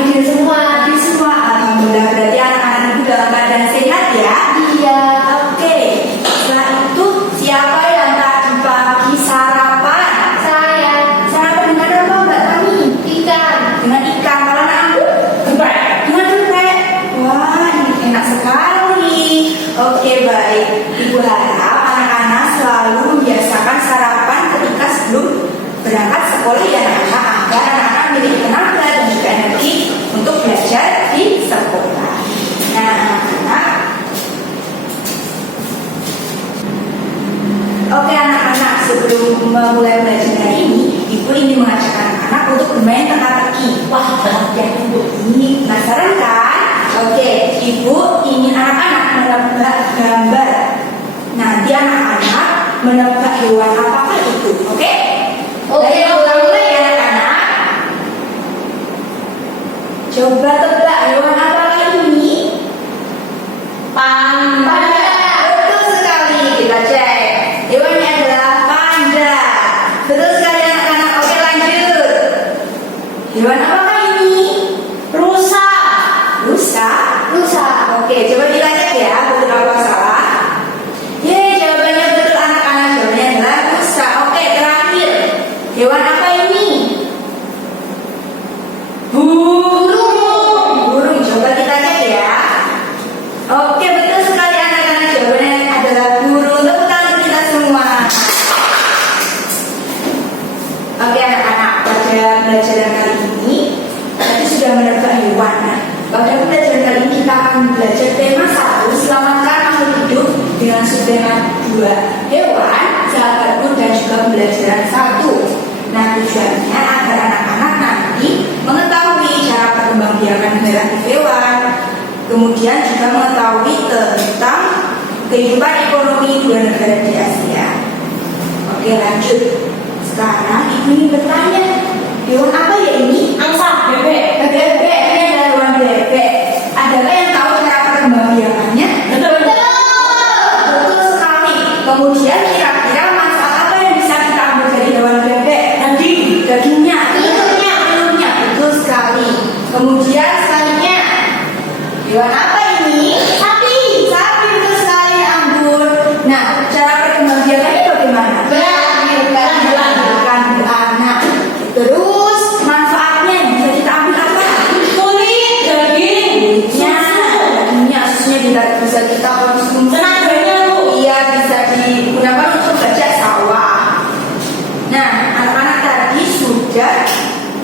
hadir semua. Hadir semua. Alhamdulillah, berarti anak-anak itu dalam keadaan sehat ya? Iya. Oke. Setelah itu siapa yang tadi pagi sarapan? Saya. Sarapan dengan apa Mbak Tami? Ikan. Dengan ikan. Kalau anak aku? Geprek. Dengan geprek. Wah, ini enak sekali. Oke, baik. Ibu harap anak-anak selalu membiasakan sarapan ketika sebelum berangkat sekolah ya anak-anak, agar anak-anak memiliki tenaga dan juga energi untuk belajar di sekolah. Nah, anak-anak. Oke anak-anak, sebelum memulai belajar hari ini, Ibu ingin mengajak anak-anak untuk bermain teka-teki. Wah, ya Ibu, ini penasaran kan? Oke, Ibu ingin anak-anak menebak gambar. Nanti anak-anak menebak hewan apakah itu, oke? Oke. Kita mulai ya anak-anak. Coba tebak hewan apakah ini? Panda. Betul sekali, kita cek. Hewannya adalah panda. Betul sekali anak-anak. Oke, lanjut. Hewan apakah ini? Rusa. Rusa. Rusa. Oke, coba kita cek ya, betul apa salah? Yeay, jawabannya betul anak-anak. Jawabannya adalah rusa. Oke, terakhir. Hewan apa ini? Burung. Burung. Coba kita cek ya. Oke, betul sekali anak-anak. Jawabannya adalah burung. Tepuk tangan untuk kita semua. Oke anak-anak, pada pelajaran kali ini tadi sudah menebak hewan. Nah, pada pelajaran kali ini kita akan belajar tema 1, selamatkan makhluk hidup, dengan subtema 2, hewan, sahabatku, dan juga pembelajaran 1. Nah, tujuannya agar anak-anak nanti mengetahui cara perkembangbiakan generatif hewan, kemudian juga mengetahui tentang kehidupan ekonomi dua negara di Asia. Oke, lanjut. Sekarang Ibu ingin bertanya, hewan apa ya ini? Angsa. Bebek. Bebek, ini adalah hewan bebek. Adakah yang tahu cara perkembangbiakannya? Betul. Betul sekali. Kemudian kira-kira manfaat apa yang bisa kita ambil dari hewan bebek? Dagingnya, telurnya, betul sekali. Kemudian selanjutnya, hewan apa ini? Sapi, betul sekali, Anggun. Nah, cara perkembangbiakannya bagaimana? Melahirkan beranak. Terus manfaatnya bisa kita ambil apa? Kulit. Daging. Dagingnya, susunya bisa kita konsumsi. Tenaganya, Bu. Iya, bisa digunakan untuk bajak sawah. Nah, anak-anak tadi sudah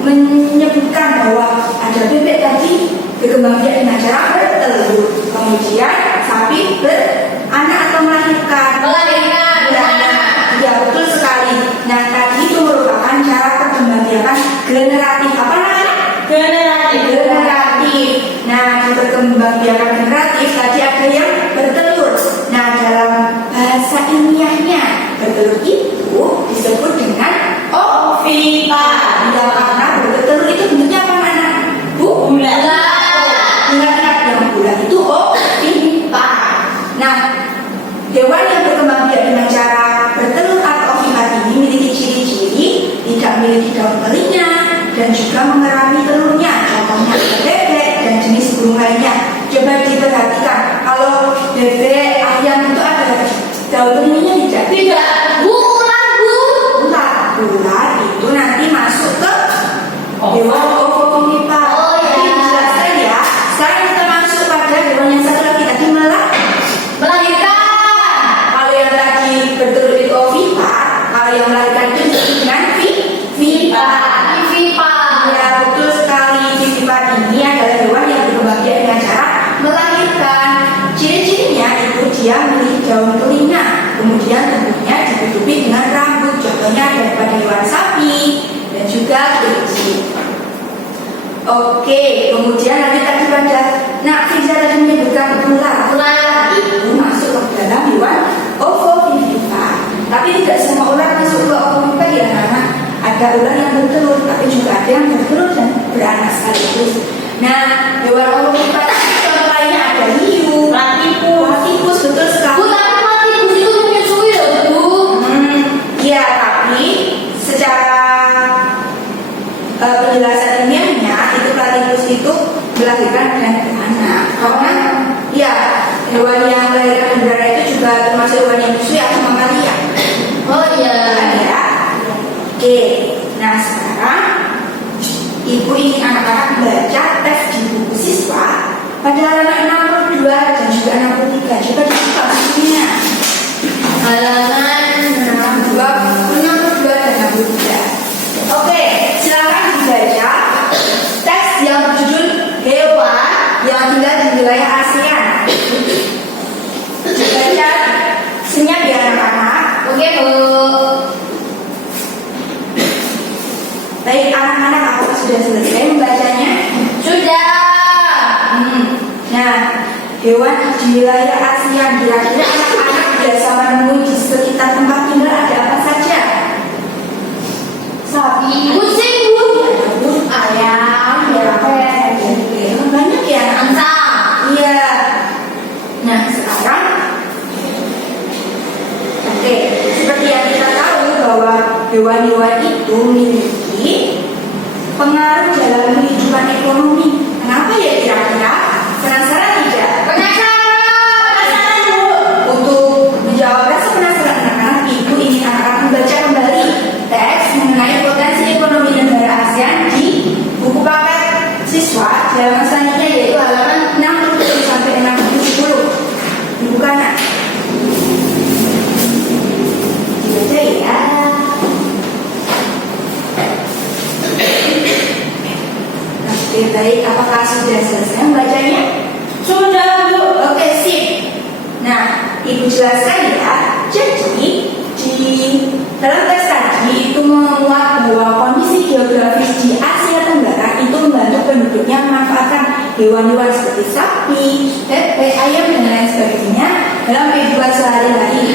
menyebutkan bahwa ada bebek tadi berkembang biak dengan cara bertelur. Kemudian sapi beranak atau melahirkan. Beranak. Ya, betul sekali. Nah, tadi itu merupakan cara perkembangbiakan generatif. Apa namanya? Generatif. Nah, di perkembangbiakan generatif tadi ada yang bertelur. Nah, dalam bahasa ilmiahnya bertelur itu disebut dengan ovita. Ya, karena bertelur itu bentuknya apa anak? Bulat. Bulat yang bulat itu ovita. Nah, hewan yang berkembang biak dengan cara bertelur atau ovipat ini memiliki ciri-ciri tidak memiliki daun telinga dan juga mengerami telurnya. Contohnya bebek dan jenis burung lainnya. Coba diperhatikan, kalau bebek, ayam itu ada daun telinganya tidak? Ular itu nanti masuk ke hewan ovovivipar. Oh, iya. Jadi dijelaskan ya. Sekarang kita masuk pada hewan yang satu lagi tadi Melahirkan. kalau yang tadi bertelur itu ovipar, kalau yang melahirkan itu disebut dengan vivipar. Ya, betul sekali. Vivipar ini adalah hewan yang berkembang biak dengan cara melahirkan. Ciri-cirinya itu dia memiliki daun telinga, kemudian tubuhnya ditutupi dengan rambut. Contohnya daripada hewan sapi dan juga kelinci. Oke, kemudian nanti tadi pada Firza tadi menyebutkan ular itu masuk ke dalam hewan ovovivipar. Tapi tidak semua ular masuk ke ovovivipar ya karena ada ular yang bertelur, tapi juga ada yang bertelur dan beranak sekaligus. Nah, hewan ovovivipar contoh lainnya ada hiu, platypus, betul sekali. Ya, tapi secara penjelasan ilmiahnya itu platypus itu hewan yang melahirkan udara itu juga termasuk hewan yang busuk atau mamalia. Oh iya. Ya. Oke, nah sekarang ibu ingin anak-anak belajar tes di buku siswa pada halaman 62 dan juga 63. Coba dibuka bukunya. Halaman 62 dan 63. Oke, silakan dibaca teks yang berjudul hewan yang tinggal di wilayah ASEAN. Dibaca senyap ya anak-anak. Oke, Bu. Baik anak-anak, apakah sudah selesai membacanya? Sudah. Nah, hewan di wilayah ASEAN kira-kira anak-anak biasa menemui di sekitar tempat tinggal ada apa saja? Sapi, Kucing, Bu. ayam, bebek, banyak ya Angsa. Iya. Nah sekarang, oke, seperti yang kita tahu bahwa hewan-hewan itu memiliki pengaruh dalam kehidupan ekonomi. Kenapa ya kira-kira? Penasaran tidak? Penasaran, Bu. Untuk menjawab rasa penasaran anak-anak, ibu ingin anak-anak membaca kembali teks mengenai potensi ekonomi negara ASEAN di buku paket siswa di halaman selanjutnya, yaitu halaman 67 sampai 70. Dibuka nak. Dibaca ya. Oke, baik. Apakah sudah selesai membacanya? Sudah, Bu. Oke, sip. Nah, ibu jelaskan ya. Jadi, di dalam teks tadi itu memuat bahwa kondisi geografis di Asia Tenggara itu membantu penduduknya memanfaatkan hewan-hewan seperti sapi, bebek, ayam, dan lain sebagainya dalam kehidupan sehari-hari.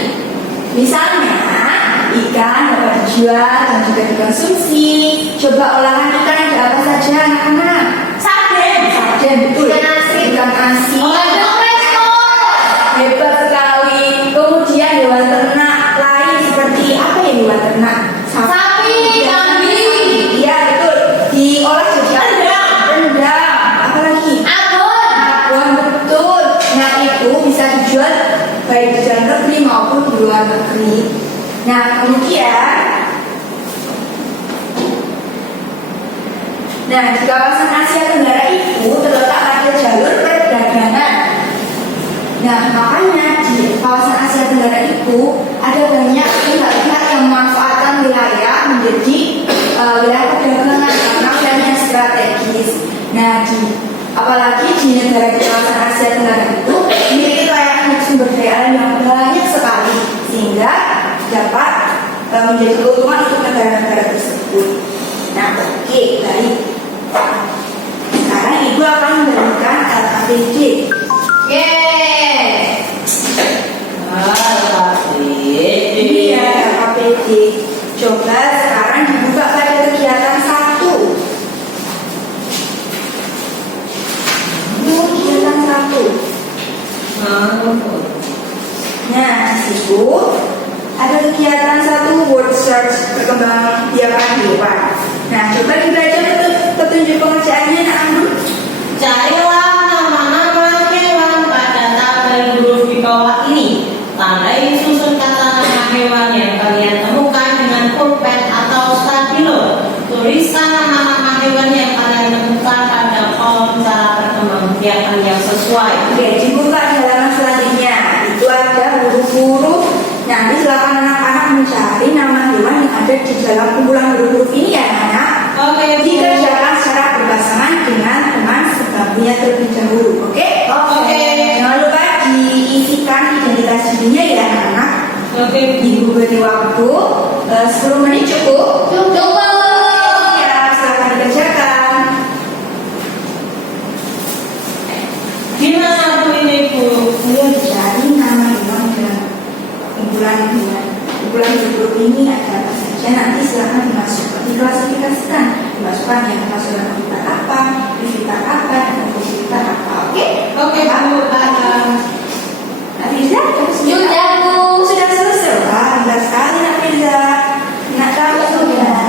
Misalnya, ikan dapat dijual dan juga dikonsumsi. Coba olahan ikan ada apa saja anak-anak? Sarden. Sarden, betul. Ikan asin. Hebat sekali. Kemudian hewan ternak lain seperti apa ya hewan ternak? Sapi, kambing. Iya betul. Diolah jadi apa? Rendang. Apa lagi? Abon, betul. Nah itu bisa dijual baik di dalam negeri maupun di luar negeri. Nah kemudian, di kawasan Asia Tenggara itu terletak pada jalur perdagangan. Nah, makanya di kawasan Asia Tenggara itu ada banyak pihak-pihak yang memanfaatkan wilayah menjadi wilayah perdagangan karena wilayahnya strategis. Nah, apalagi di negara di kawasan Asia Tenggara itu memiliki kekayaan sumber daya alam yang banyak sekali sehingga dapat menjadi keuntungan untuk negara-negara tersebut. Nah, oke, baik. Sekarang ibu akan memberikan LKPD. Ini ya LKPD. Coba sekarang dibuka pada kegiatan 1. Ini kegiatan 1. Nah, disitu ada kegiatan 1 word search perkembangan biakan hewan. Nah, coba dibaca petunjuk pengerjaannya nak Anu. Carilah nama-nama hewan pada tabel huruf di bawah ini. Tandai susun kata nama hewan yang kalian temukan dengan pulpen atau stabilo. Tuliskan nama-nama hewan yang kalian temukan pada kolom cara perkembangbiakan yang sesuai. Oke, dibuka di halaman selanjutnya. Itu ada huruf-huruf. Nanti silakan anak-anak mencari nama hewan yang ada di dalam kumpulan huruf-huruf ini ya anak. Oke, Dikerjakan secara berpasangan dengan teman sebangkunya terlebih dahulu. Oke? Oke. Jangan lupa diisikan identitas dirinya ya anak-anak. Oke, Ibu beri waktu 10 menit cukup. Cukup. Ya, silakan dikerjakan. Gimana Bu ini, Bu? Ayo cari nama hewan dan kumpulan hewan. Kumpulan huruf ini ada apa saja? Nanti silakan dimasukkan, diklasifikasikan, dimasukkan yang termasuk dalam akibat apa, akibat apa, dan akibat apa. Oke? Oke, Bu. Nafisa, Sudah, Bu. sudah selesai. Wah, hebat sekali Nafisa. Nak tahu sudah.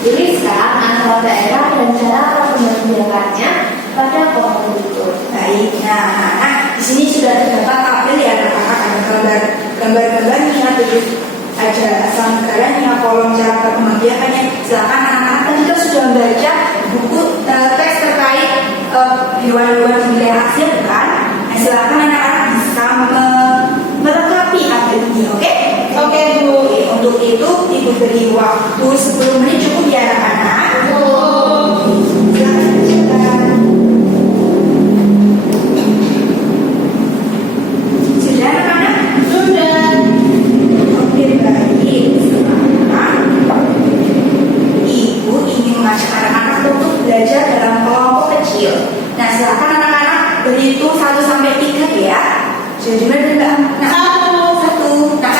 Tuliskan asal daerah dan cara pembagiannya pada kolom berikut. Baik, nah, di sini sudah terdapat tabel ya anak-anak, ada gambar-gambarnya, terus ada asal negaranya, kolom cara pembagiannya. Silakan anak-anak tadi kan sudah membaca buku teks terkait hewan-hewan di wilayah Asia bukan? Nah, silakan anak-anak bisa melengkapi tabel ini, oke? Oke, Bu. Untuk itu Ibu beri waktu 10 menit cukup ya anak-anak. Silakan silakan. Sudah anak-anak? Sudah. Oke, baik. Sekarang Ibu ingin mengajak anak-anak untuk belajar dalam kelompok kecil. Nah, silakan anak-anak berhitung 1 sampai 3 ya. Jadi benar enggak? Nah, 1. Nah,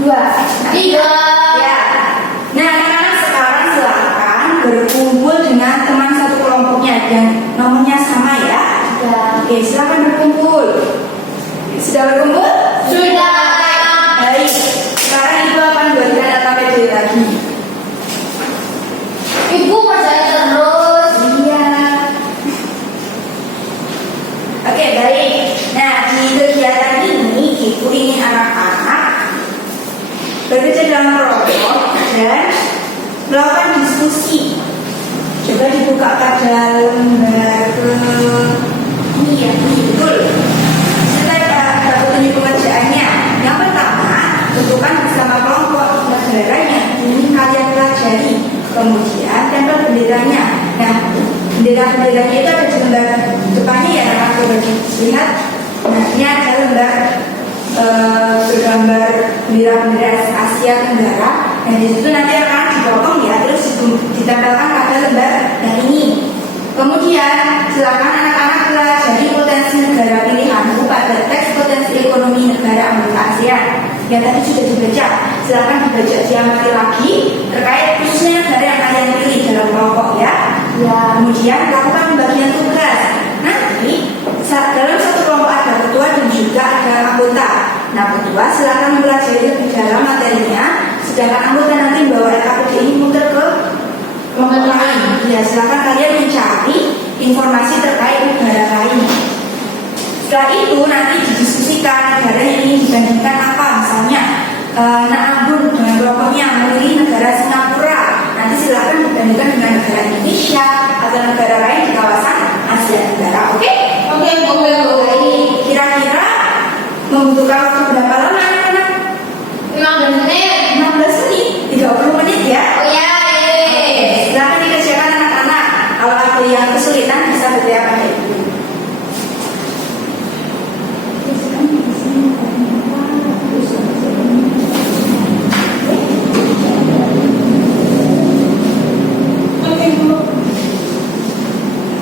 2. 3. Ya. Nah, anak-anak sekarang silakan berkumpul dengan teman satu kelompoknya dan nomornya sama ya. Oke, silakan berkumpul. Sudah berkumpul? Sudah. Baik. Sekarang Ibu akan buatkan data PD lagi. Ibu percaya terus. Iya. Oke, baik. Nah, di kegiatan ini Ibu ingin anak-anak bekerja dalam kelompok dan melakukan diskusi. Coba dibuka pada lembar ini ya, betul. Kita dapat tunjuk pengerjaannya. Yang pertama, tentukan bersama kelompok negara yang ingin kalian pelajari. Kemudian tempel benderanya. Nah, bendera-benderanya itu ada di lembar depannya ya, anak coba dilihat. Nah, ini ada lembar bergambar bendera-bendera Asia Tenggara. Dan di situ nanti akan dipotong ya, terus ditempelkan pada lembar yang ini. Kemudian silakan anak-anak pelajari potensi negara pilihanmu pada teks potensi ekonomi negara anggota ASEAN yang tadi sudah dibaca. Silakan dibaca diamati lagi terkait khususnya negara yang kalian pilih dalam kelompok ya. Kemudian lakukan pembagian tugas. Nanti dalam satu kelompok ada ketua dan juga ada anggota. Nah, ketua silakan mempelajari lebih dalam materinya, sedangkan anggota nanti bawa LKPD ini muter ke kelompok lain. Ya, silakan kalian mencari informasi terkait negara lain. Setelah itu nanti didiskusikan negara yang ingin dibandingkan apa. Misalnya, Nak Ambon dengan kelompoknya memilih negara Singapura. Nanti silakan dibandingkan dengan negara Indonesia atau negara lain di kawasan Asia Tenggara. Oke? Oke, Bu. Ini kira-kira membutuhkan waktu berapa lama anak-anak? 15 menit. 16 menit, 30 menit ya. Oh ya. Silakan dikerjakan anak-anak. Kalau ada yang kesulitan bisa bertanya pada ibu. Oke, Bu.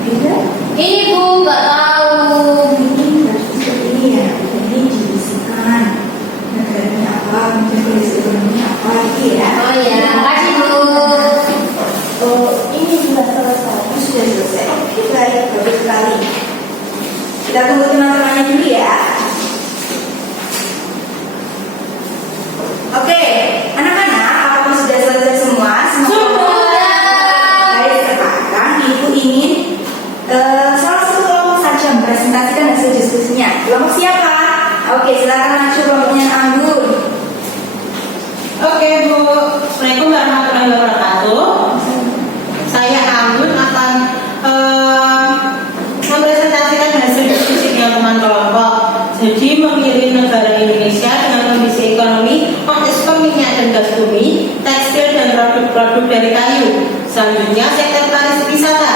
Bisa? Ini Bu nggak tahu. Ini harus seperti ini ya. Jadi diisikan negaranya apa, mungkin kondisi ekonominya apa lagi ya. Oh ya, makasih Bu. Oh, ini sudah selesai. Ini sudah selesai. Oke, baik, bagus sekali. Kita tunggu teman-temannya dulu ya. Oke, anak-anak, apakah sudah selesai semua? Sudah. Baik, sekarang Ibu ingin salah satu kelompok saja mempresentasikan hasil diskusinya. Kelompok siapa? Oke, silakan maju kelompoknya Anggun. Oke, Bu. Assalamualaikum warahmatullahi wabarakatuh. Saya Anggun akan mempresentasikan hasil diskusi teman kelompok. Jadi memilih negara Indonesia dengan kondisi ekonomi, ekspor minyak dan gas bumi, tekstil dan produk-produk dari kayu. Selanjutnya sektor pariwisata.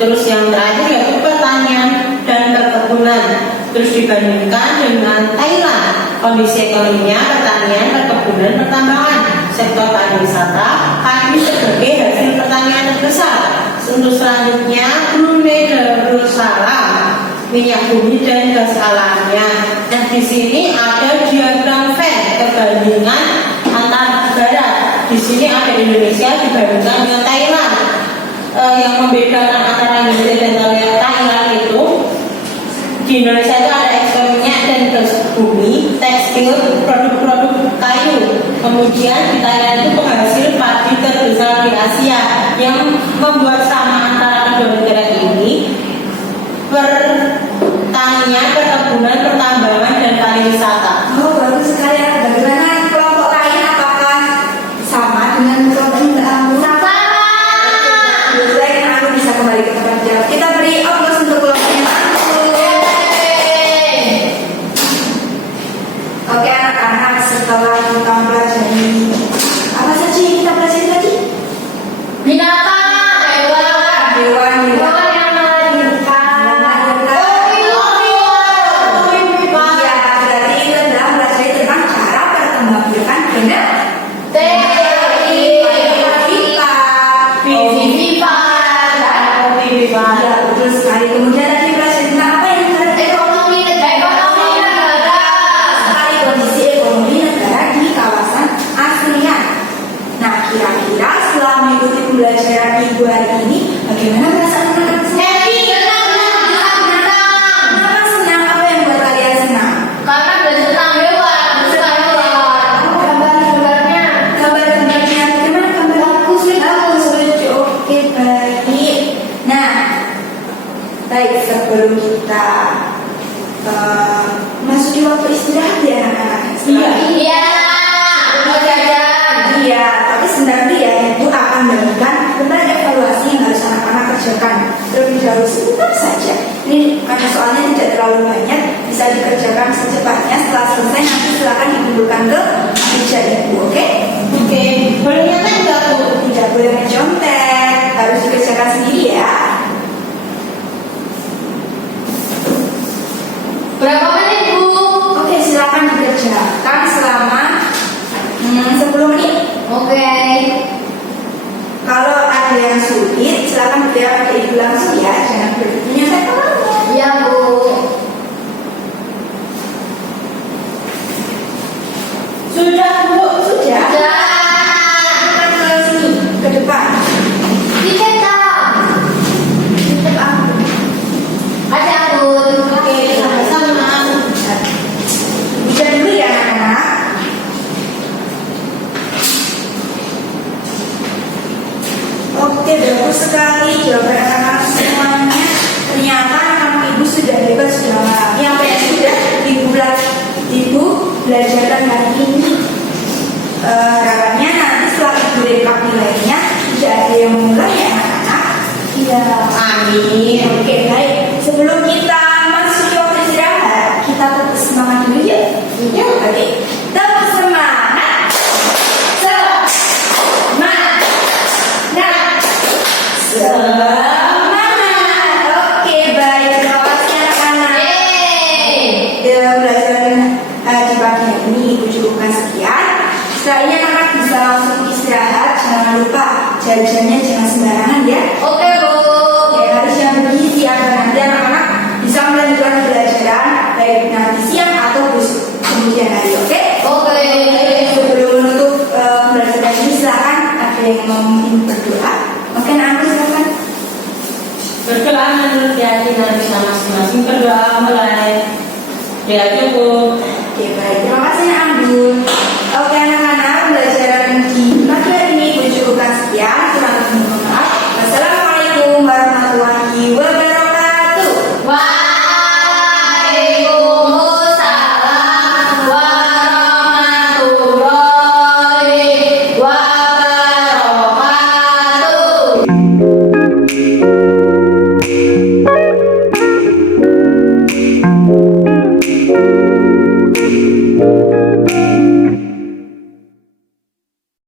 Terus yang terakhir yaitu pertanian dan perkebunan. Terus dibandingkan dengan Thailand, kondisi ekonominya pertanian, perkebunan, pertambangan. Sektor pariwisata, kayu sebagai hasil pertanian terbesar. Untuk selanjutnya Brunei Darussalam, minyak bumi dan gas alamnya. Nah, di sini ada diagram Venn perbandingan antar negara. Di sini ada Indonesia dibandingkan dengan Thailand. Yang membedakan antara Indonesia dan Thailand itu Di Indonesia itu ada ekspor minyak dan gas bumi, tekstil, produk-produk kayu. Kemudian di Thailand itu penghasil padi terbesar di Asia, yang membuat sama antara kedua negara ini pertanian, perkebunan, pertambangan, dan pariwisata. Oh, bagus sekali ya. Bagaimana kelompok lain? Apakah sama dengan kelompok yang kamu? Sama. Baik, aku bisa kembali ke tempat jawab. Kita beri aplaus untuk kelompok yang aku. Oke anak-anak, setelah kita pelajari apa saja yang kita pelajari tadi? Binatang, Hewan yang melahirkan. Ya, berarti itu adalah pelajari tentang cara perkembangbiakan benar. Ya, betul sekali. Kemudian tadi pelajari tentang apa yang Ekonomi negara. sekali kondisi ekonomi negara di kawasan ASEAN. Nah, kira-kira setelah mengikuti pembelajaran Ibu hari ini, bagaimana perasaan anak-anak semua? Kenapa senang? Apa yang buat kalian senang? Karena belajar tentang hewan, gambar-gambarnya. Gambar-gambarnya, bagaimana gambar? Bagus, lucu. Oke, baik. Nah, baik, sebelum kita masuk di waktu istirahat ya anak-anak. Iya. Mau jajan. Iya, tapi sebenarnya ya Ibu akan memberikan beberapa evaluasi yang harus anak-anak kerjakan terlebih dahulu sebentar saja. Ini karena soalnya tidak terlalu banyak, bisa dikerjakan secepatnya. Setelah selesai nanti silakan dikumpulkan ke meja Ibu, oke? Oke, boleh nyata nggak Bu? Tidak boleh mencontek, harus dikerjakan sendiri ya. Berapa menit, Bu? Oke, silakan dikerjakan selama 10 menit. Oke. Kalau ada yang sulit, silakan bertanya pada Ibu langsung ya, jangan menyontek kamarnya. Iya, Bu. Sudah Bu. Sudah. Sudah. Kita ke sini, ke depan. Dicetak. Ada, Bu. Oke, sama-sama. Bisa dulu ya anak-anak. Oke, bagus sekali jawaban anak-anak semuanya. Ternyata anak-anak Ibu sudah hebat, sudah mengalami apa yang sudah Ibu belajarkan hari ini. Harapannya nanti setelah Ibu rekap nilainya tidak ada yang mulai ya anak-anak. Iya. Amin. Oke, baik. Sebelum kita masuk ke waktu istirahat, kita tetap semangat dulu yuk. Iya. Oke. Tetap semangat. Semangat. Semangat. Oke, baik. Terima kasih anak-anak. Pelajaran di pagi hari ini Ibu cukupkan sekian. Setelah ini anak-anak bisa langsung istirahat. Jangan lupa jajannya jangan sembarangan ya. Oke, Bu. Ya, harus yang bergizi agar nanti anak-anak bisa melanjutkan pelajaran baik nanti siang atau besok kemudian hari. Oke? Oke. Sebelum menutup pelajaran ini silakan ada yang mau mungkin berdoa. Oke, aku silakan. Berdoa menurut keyakinan kita masing-masing. Berdoa mulai. Ya cukup. Oke, baik. Terima